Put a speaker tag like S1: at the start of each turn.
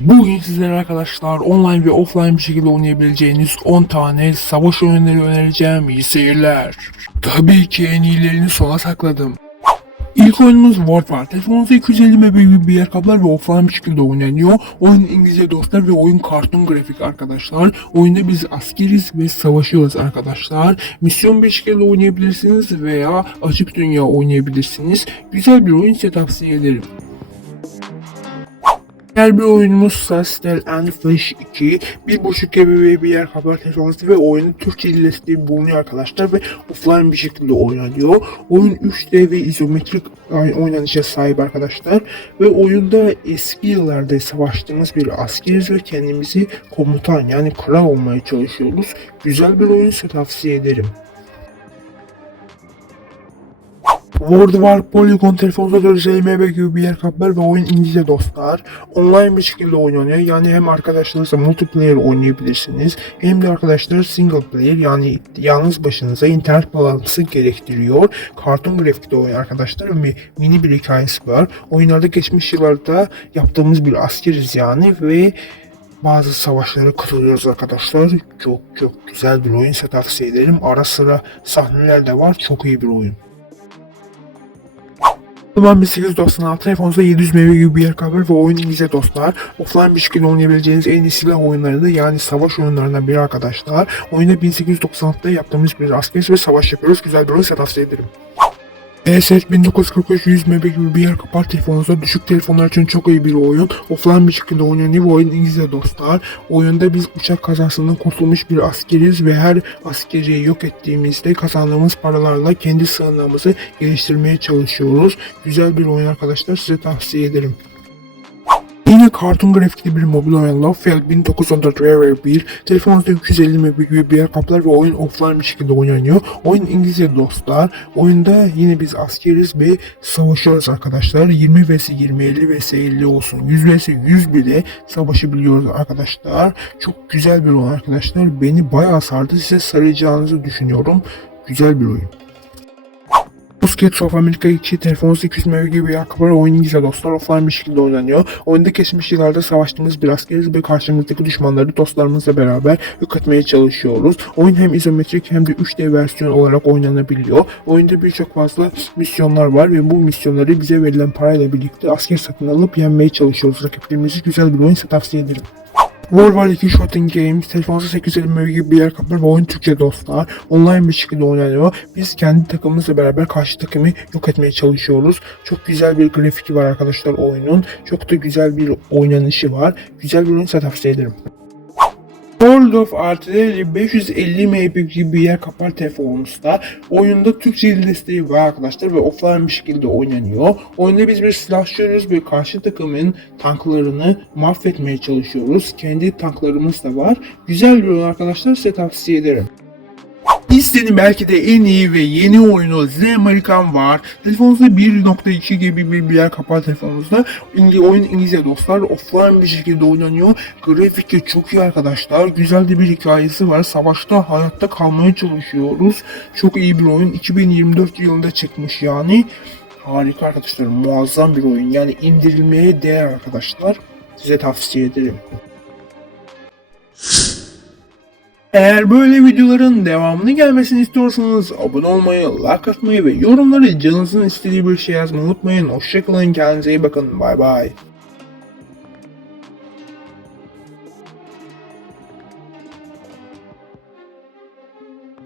S1: Bugün sizlere arkadaşlar online ve offline bir şekilde oynayabileceğiniz 10 tane savaş oyunları önereceğim. İyi seyirler. Tabii ki en iyilerini sona sakladım. İlk oyunumuz World War. Telefonunuzda 250 MB bir yer kaplar ve offline bir şekilde oynanıyor. Oyun İngilizce dostlar ve oyun kartun grafik arkadaşlar. Oyunda biz askeriz ve savaşıyoruz arkadaşlar. Misyon bir şekilde oynayabilirsiniz veya açık dünya oynayabilirsiniz. Güzel bir oyun size tavsiye ederim. Diğer bir oyunumuz Sastel and Flash 2. Bir buçuk GB ve bir yer kaplar teknolojisi ve oyunun Türkçe dil desteği bulunuyor arkadaşlar ve offline bir şekilde oynanıyor. Oyun 3D ve izometrik oynanışa sahip arkadaşlar ve oyunda eski yıllarda savaştığımız bir askeriz ve kendimizi komutan yani kral olmaya çalışıyoruz. Güzel bir oyun size tavsiye ederim. World War Polygon telefonda 450 MB gibi bir yer kaplar ve oyun İngilizce dostlar. Online bir şekilde oynanıyor. Yani hem arkadaşlarınızla multiplayer oynayabilirsiniz. Hem de arkadaşlar single player yani yalnız başınıza internet bağlantısı gerektiriyor. Kartun grafikte oyun arkadaşlar ve mini bir hikayesi var. Oyunlarda geçmiş yıllarda yaptığımız bir askeriz yani ve bazı savaşlara katılıyoruz arkadaşlar. Çok çok güzel bir oyun size tavsiye ederim. Ara sıra sahneler de var. Çok iyi bir oyun. Zaman 1896 telefonunuzda 700 MB gibi bir yer ve oyun İngilizce dostlar. Offline bir şekilde oynayabileceğiniz en iyi silah oyunları yani savaş oyunlarından biri arkadaşlar. Oyunda 1896'da yaptığımız bir askeriz ve savaş yapıyoruz. Güzel bir oyun size tavsiye ederim. ESS 1943 100 MB gibi bir yer kapar telefonunuzda düşük telefonlar için çok iyi bir oyun. Offline bir şekilde oynanıyor bu oyun İngilizce dostlar. Oyunda biz uçak kazasından kurtulmuş bir askeriz ve her askeriyi yok ettiğimizde kazandığımız paralarla kendi sığınağımızı geliştirmeye çalışıyoruz. Güzel bir oyun arkadaşlar size tavsiye ederim. Yine kartun grafikli bir mobil oyun Lovefeld 1914 Rare 1 telefonunuzda 350 MB bir kaplar ve oyun offline bir şekilde oynanıyor. Oyun İngilizce dostlar. Oyunda yine biz askeriz ve savaşıyoruz arkadaşlar. 20 vs 20, 50 vs 50 olsun. 100 vs 100 bile savaşabiliyoruz arkadaşlar. Çok güzel bir oyun arkadaşlar. Beni bayağı sardı. Size saracağınızı düşünüyorum. Güzel bir oyun. Baskets of America 2 telefonunuzda 200 MB gibi ayakkabılar oyun İngilizce dostlar offline bir şekilde oynanıyor. Oyunda geçmiş yıllarda savaştığımız bir askeriz ve karşımızdaki düşmanları dostlarımızla beraber yok etmeye çalışıyoruz. Oyun hem izometrik hem de 3D versiyon olarak oynanabiliyor. Oyunda birçok fazla misyonlar var ve bu misyonları bize verilen parayla birlikte asker satın alıp yenmeye çalışıyoruz. Rakiplerimizi güzel bir oyun size tavsiye ederim. World War 2 Shooting Games, telefonda 850 MB gibi bir yer kaplar ve oyun Türkçe dostlar. Online bir şekilde oynanıyor. Biz kendi takımımızla beraber karşı takımı yok etmeye çalışıyoruz. Çok güzel bir grafiki var arkadaşlar oyunun. Çok da güzel bir oynanışı var. Güzel bir oyun size tavsiye ederim. World of Artillery 550 MB gibi yer kapar telefonumuzda. Oyunda Türkçe dil desteği var arkadaşlar ve offline bir şekilde oynanıyor. Oyunda biz bir silahşörüz ve karşı takımın tanklarını mahvetmeye çalışıyoruz. Kendi tanklarımız da var. Güzel bir oyun arkadaşlar size tavsiye ederim. Listenin belki de en iyi ve yeni oyunu Z American var. Telefonunuzda 1.2 gibi bir yer kapalı telefonunuzda. İngi, oyun İngilizce dostlar. Offline bir şekilde oynanıyor. Grafikte çok iyi arkadaşlar. Güzel de bir hikayesi var. Savaşta hayatta kalmaya çalışıyoruz. Çok iyi bir oyun. 2024 yılında çıkmış yani. Harika arkadaşlar. Muazzam bir oyun. Yani indirilmeye değer arkadaşlar. Size tavsiye ederim. Eğer böyle videoların devamını gelmesini istiyorsanız abone olmayı, like atmayı ve yorumları canınızın istediği bir şey yazmayı unutmayın. Hoşçakalın, kendinize iyi bakın. Bay bay.